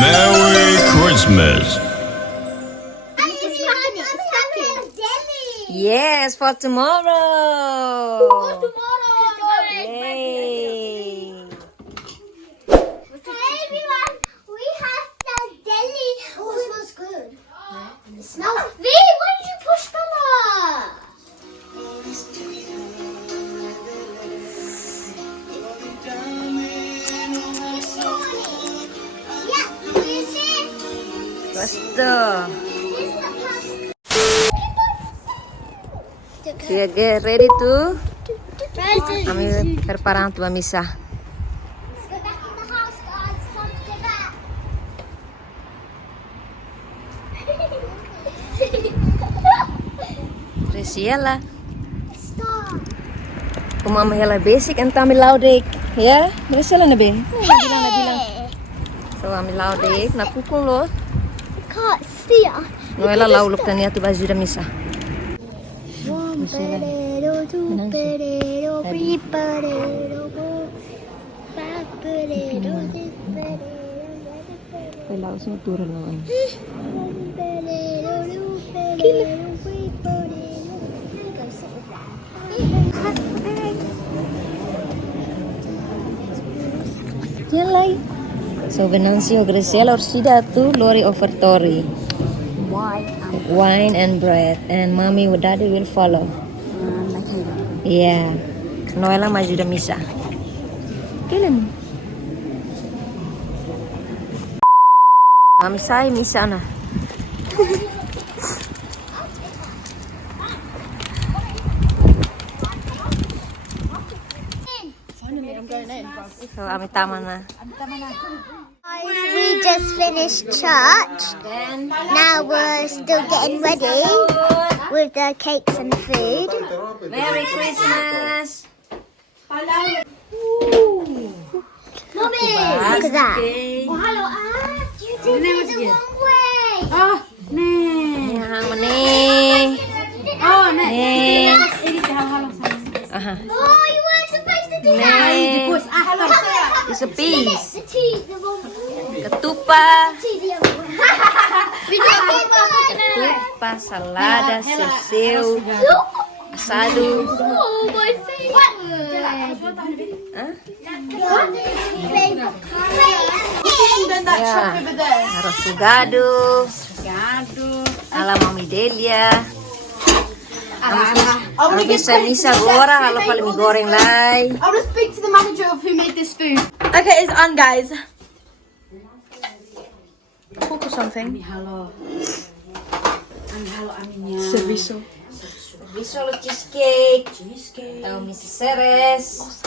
Merry Christmas. Yes, for tomorrow. Yay. Hey everyone, we have the deli. Oh, it smells good. It smells. V, why did you push Bella? Yeah, you see? Gusto. This is the Get ready to? present. Kami preparando para misa. Let's go back in the house, guys. Time to get back. Graciela. Stop. Kumama ela basic and kami laudik. Ya, Graciela na be. Nabilang. So kami laudik, napukong lo. Can't see us. Noela laulok na niya tiba da misa. One potato, two potato, three potato, four, five potato, six potato, Kaya laos mo turun naman. one potato, two potato, three potato. Go sit with that. Jelay. So Venancio Graciela Orsida tu Lori offertory. Wine and bread, and mommy with daddy will follow. Yeah. Noela maju da misa. Kailan? Kami say misa na. So kami tama na. Guys, we just finished church. Now we're still getting ready with the cakes and food. Merry Christmas. Mommy, look at that. Okay. Oh, hello, you did it the wrong way. Yan mo ni. Ni. Aha. Oh, you weren't supposed to do Ni. that. It's a piece. The tea, the wrong way. Ketupat. Tea, the other way. Ketupat, salada, sisiu, asado. Oh, my favorite. Huh? Favorite. Yeah. Arroz sugado. Ala mami Delia. Ang misa agora, halo pala mi goreng lay. I want to speak to the manager of who made this food. Okay, it's on, guys. Talk or something. Serviso. Bisolo cheesecake. Tahu misi seres.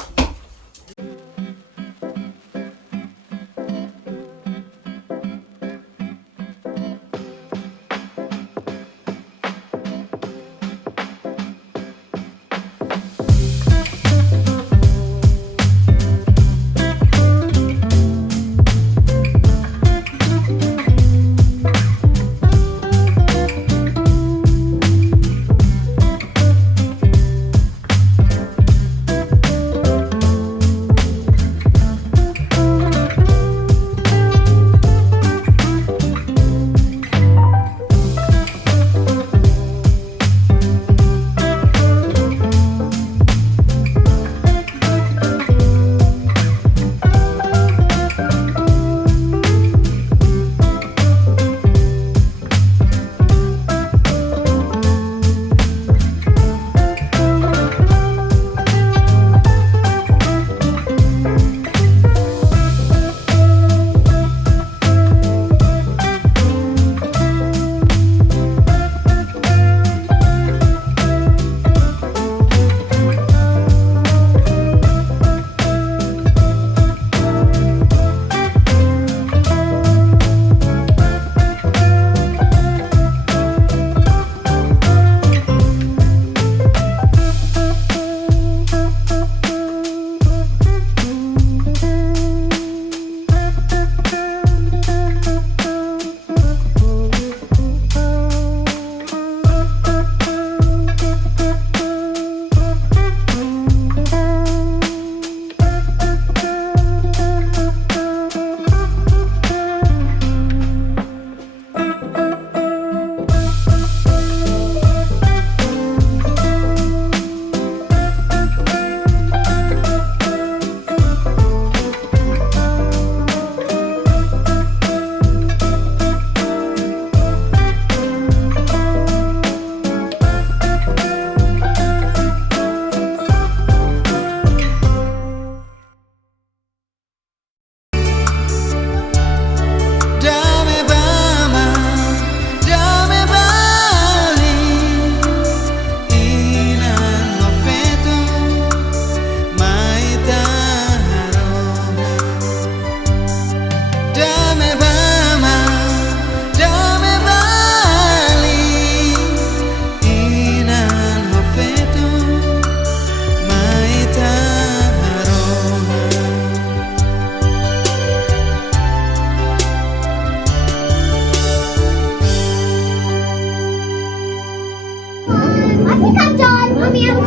I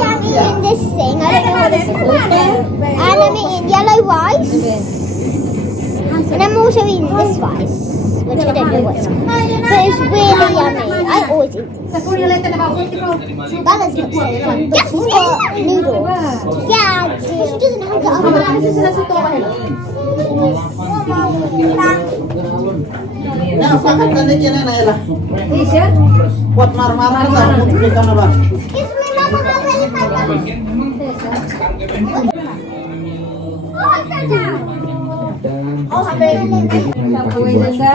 am eating this thing. I don't know what this is called. And I'm eating yellow rice. And I'm also eating this rice, which I don't know what it's called. But it's really yummy. I always eat this. Bella's not so fun. Yes, it's got noodles. Yeah, she doesn't have the other Buat marah-marah tak berikan apa? Excuse me, Mama, how many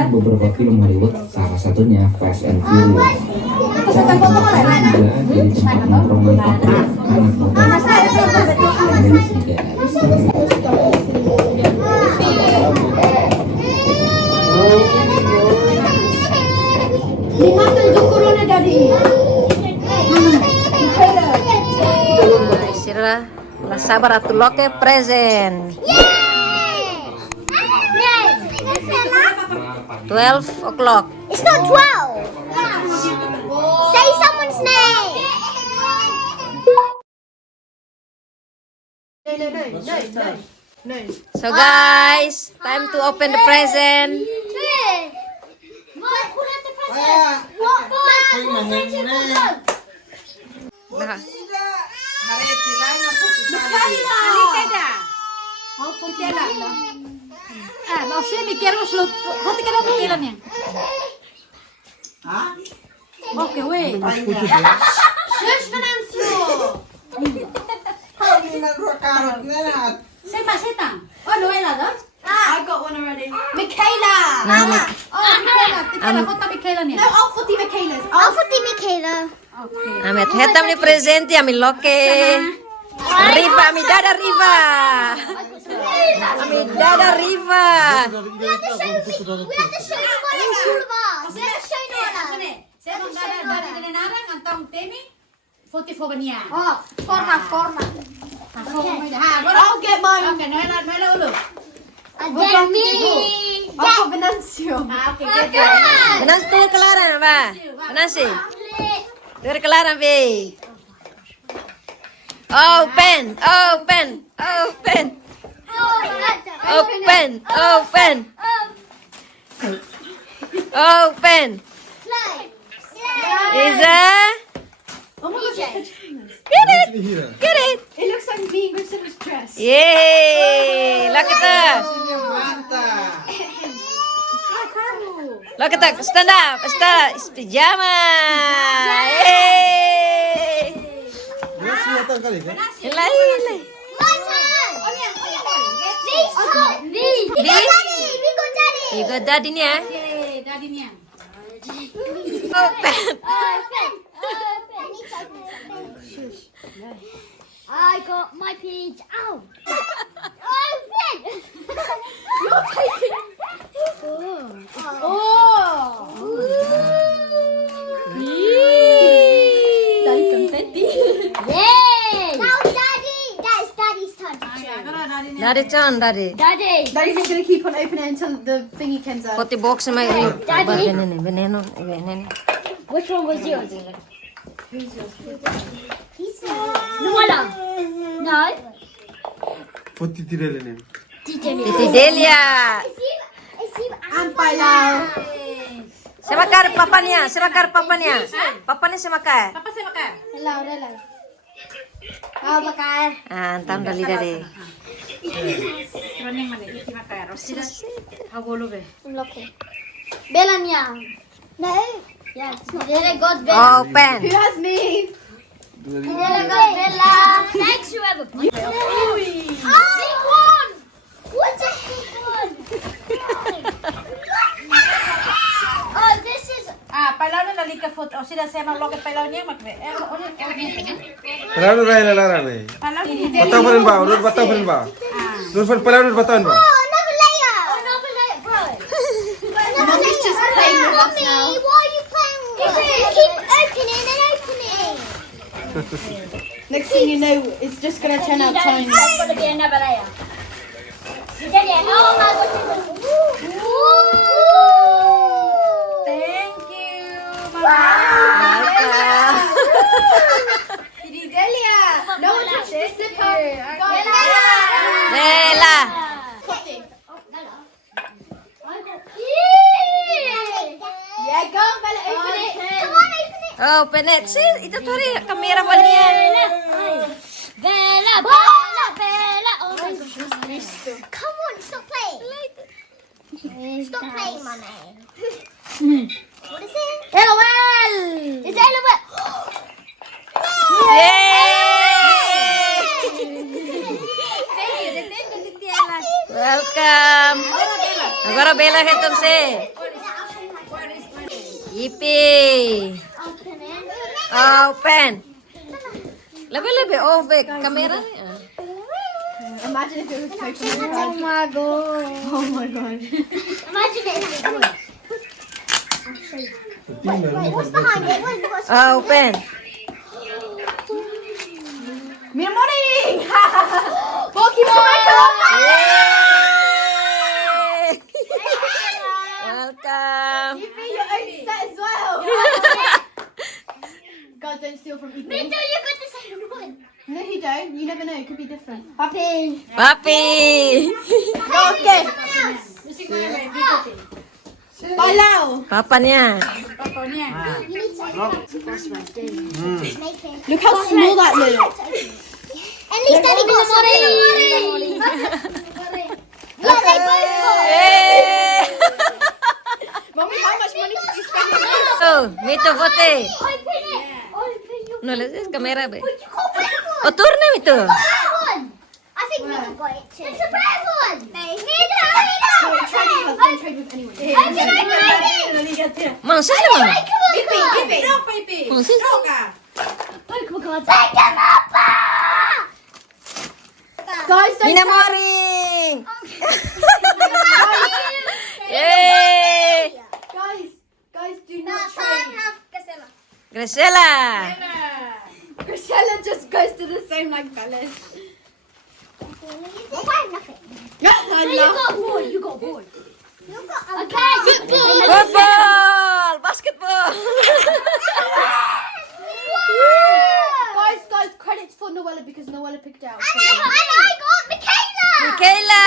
beberapa film Hollywood, salah satunya Fast and Furious. Jadi tempat nongkrongan favorit anak Sila la sabar atu Loke present. 12 o'clock. It's not 12. Say someone's name. No. So guys, time to open the present. Nah, Oke, wait. I got one already. Michaela. nah, No, I'll footy Michaela's. I'll put the Michaela. Amit hetam ni present ya mi Loke. Riva, mi dada Riva. Mi dada Riva. We have to show you what it's all of us. Let's show you all of us. Oh, forma. I'll get mine. And then me. I'll put Venancio. Kenas tu kelaran ba? Kenas sih. Tur kelaran be. Open. Iza. Get it. It looks like me in Griffith's dress. Yay! Look at that. Look at that. Stand up. It's pajama. Yay! Ilai. My turn. These. We got daddy. You got daddy ni eh? Open. I got my page out. Open. You're taking. Yay! Now, Daddy. That is Daddy's turn. Daddy turn, daddy. Daddy. Daddy's just gonna keep on opening it until the thingy comes out. Put the box in my Daddy. veneno. Which one was yours? Luana. No. Putih tidak lenen. Titi Delia. Ampala. Semakar papanya. Papanya semakar. Papa saya makan. Hello. Oh, bakar. Ah, antam dali dari. Running mana? Iki makan. Rosida. Hagolo be. Loke. Bella niya. No. Yes. Did God Bella? Open. Who has me? Did God Bella? Thanks whoever. Big one. What's a big one? Oh, this is. Pailaw na lalika foot. O sila saya mang loket pailaw niya magbe. Pelalu rai lara rai. Pailaw niya. Batau pun ba? Urut batau pun ba? Urut pelalu batau ba? Oh, another layer. Another layer, bro. Another layer. Just playing with us Mommy, now. why are you playing with us? Keep opening and opening. Next thing you know, it's just gonna turn out tiny. There's gonna be another layer. Thank you. Welcome. Delia. No one touch this. Slip up. Bella. Yeah, go, Bella. Open it. Come on, open it. Open it. See, ito to rin. Kamera mo niya. Bella. Oh my gosh. Come on, stop playing. Stop playing, Mummy. What is it? LOL. It's LOL. Welcome. Agora Bella retorce. Yippee. Open. Lebih open kamera ni. Imagine if it was Pokemon. Oh my god. Oh my god. Imagine it. What's behind it? What's Open. Mirmori! Pokemon! Yay! Welcome. Give me your own set as well. God, don't steal from Ethan. you got the same one. No, you don't. You never know. It could be different. Puppy. Papi. Okay. Bye, Lau. Papa niya. You need to make it. Look how small that looks. At least Daddy got something. Yeah, they both got it. Yay! Mommy, how much money did you spend on this? Oh, Mito bote. Open it. Open your. No, let's kamera be. You got a red one. O turna Mito. Red one. I think Mika got it too. It's a red one. Mika, No, trading has no trade with anyone. open it. Mang sila mang. Give it. Mang sila. Pokemon cards. Take them up. Guys, don't Minamoring. Yay! Guys, do not trade. Grisela. Priscilla just goes to the same like Bella. Nothing. You got a boy. Okay. Football. Football. Basketball. Guys, credits for Noella because Noella picked it out. I got Michaela. Michaela.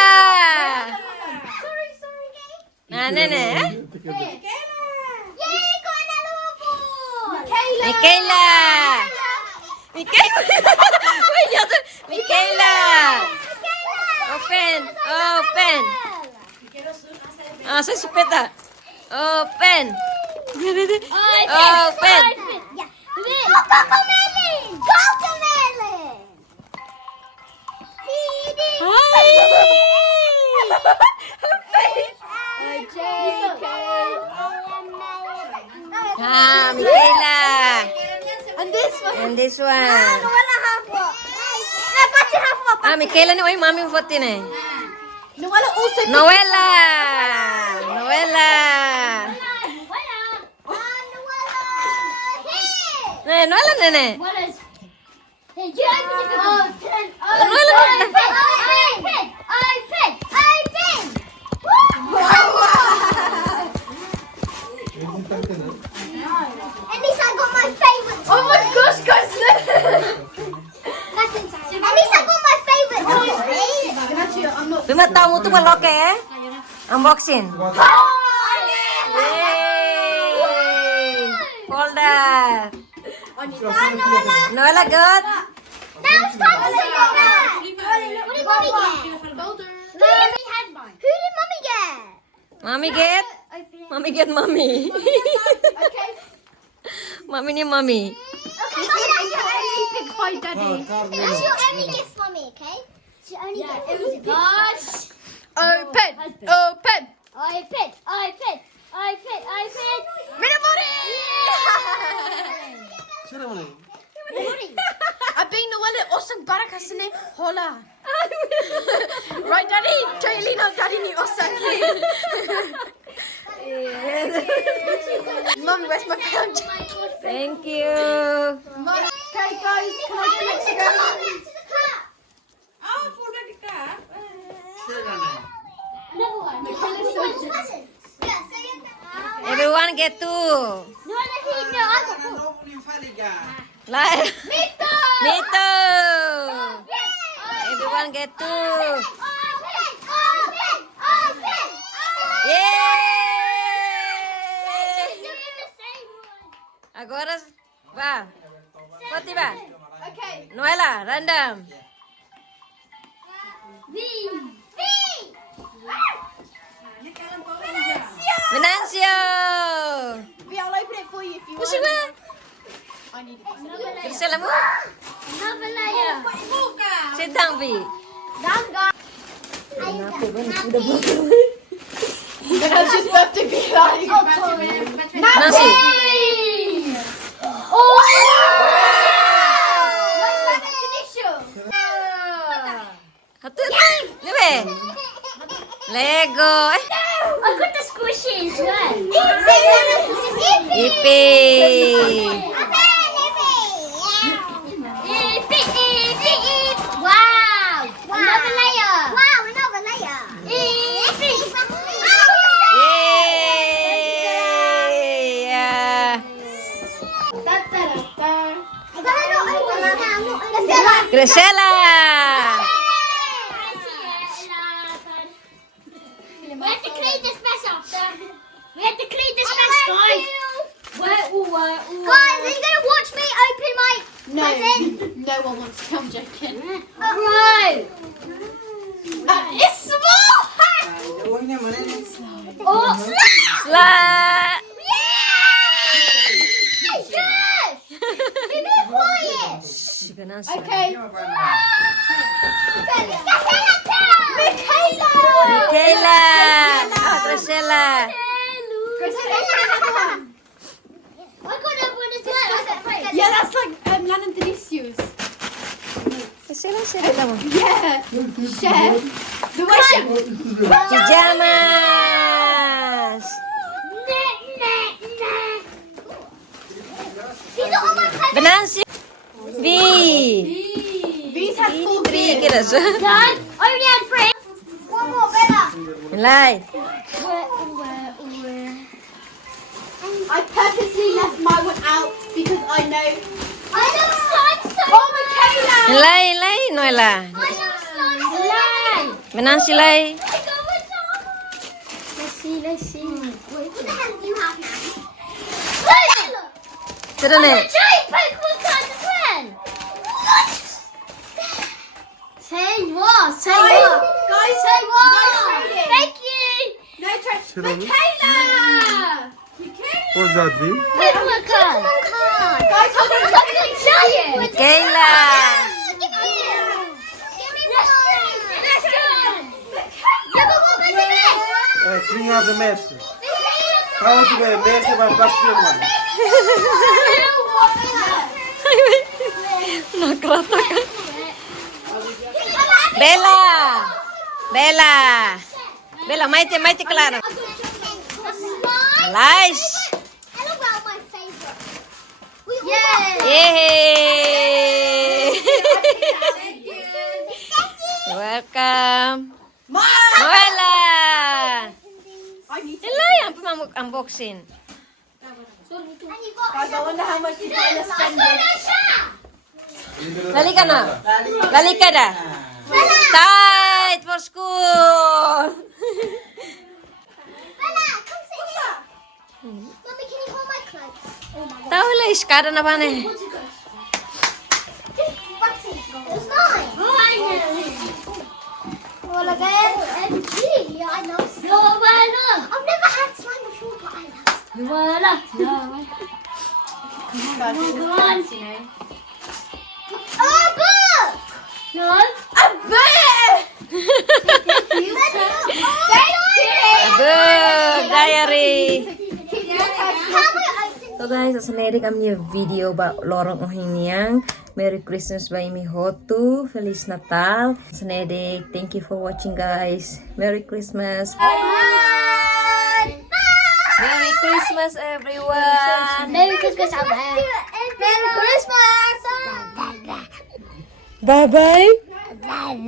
Sorry. Nene. Yay, got another ball. Michaela. Michaela. Wait, yun. Michaela. Open. Ah, sa sipeta. Open. Open. Cocomelon. Ah, Michaela. And this one. And this one. Wala hapa. Ba't yung hapa? Ah, Michaela ni. Uy, mami mo vote na eh. Noella also picked Noella. Noella nene. At least I got my favorite toy. Oh my gosh, guys, look. At least I got my favorite toy. Actually, I'm not. Lima tahu tu kan Loke eh? Unboxing. Yay! Folder. Noella good. Now it's time to take it back. What did Mummy get? Who did Mummy get? Mami get. Mami get mami. Okay. Mami ni mami. Okay, Mummy, that's your only Picked by Daddy. That's your only gift, Mummy, okay? It's your only gift. Open. Abing Noella osang barak hasne hola. Right, Daddy? Totally not Daddy ni osang. Mum, where's my phone? Thank you. Okay, guys, can I do Instagram? Come on, to the car. Oh, for the car. Like. Me too. Everyone get two. Yay! Agora vá. Pode vá. Okay. Noela, random. Venancio. I'll open it for you if you want. Puxa, vá. I need it. Terceira mão. Another layer. Sit down, Vi. That's just birthday be like. Nancy. Hatu. Nibe. Lego. I got the squishy as well. Ipi. Wow! Another layer! Wow, another layer! Yay! Yeah. Graciela. We have to clean this mess after. We have to clean this mess, guys. Guys, are you going to watch me open my present? No one wants to. I'm joking. Right. It's small. Oh, Sla. Shush! Be quiet! Okay. Michaela. Graciela. I got that one as well. Yeah, that's like Lan and Delicio's. Graciela, sit down. Yeah. Chef. The way chef. Pijamas. These are all my presents. Venancio. V. These have 4 Three kids. kilos. Done. Only had 3. One more, Bella. Lai. I purposely left my one out because I know. I love slime so Oh, Michaela! Lai, Noela. I love slime. Venancio, Lai. Let's see. What the hell do you have now? Sit on it. Giant Pokemon cards as well. What? Say what? Say what? Guys, Say what? no trading. Thank you. No try. Sit on it. Michaela! What's that, V? Pokemon card. Guys, hold on. Look at the giant. Michaela. Give me one. Give me one. Let's go. Yeah, but what was it? Clean up the mess. How to wear mess about plastic one? Nakrata ka. Bella, maite claro. Lies. Hello, well, my favorite. Yeah. Yay. Welcome. Noela. Hello, yang unboxing. Guys, I wonder how much he's going to spend. Lali ka na. Tight for school. Bella, come sit here. Mommy, can you hold my clothes? Tahu lah iskada na ba ne? It's mine. Well, again, MG. I love slime. I've never had slime before, but I love slime. Come on. Oh, a book! No. A bear! Book, diary. How So guys, asanere kami yung video ba lorong ohiniang. Merry Christmas by mi Hotu. Feliz Natal. Asanere, thank you for watching guys. Merry Christmas. Bye. Merry Christmas everyone. Merry Christmas out there. Merry Christmas. Bye-bye. Bye.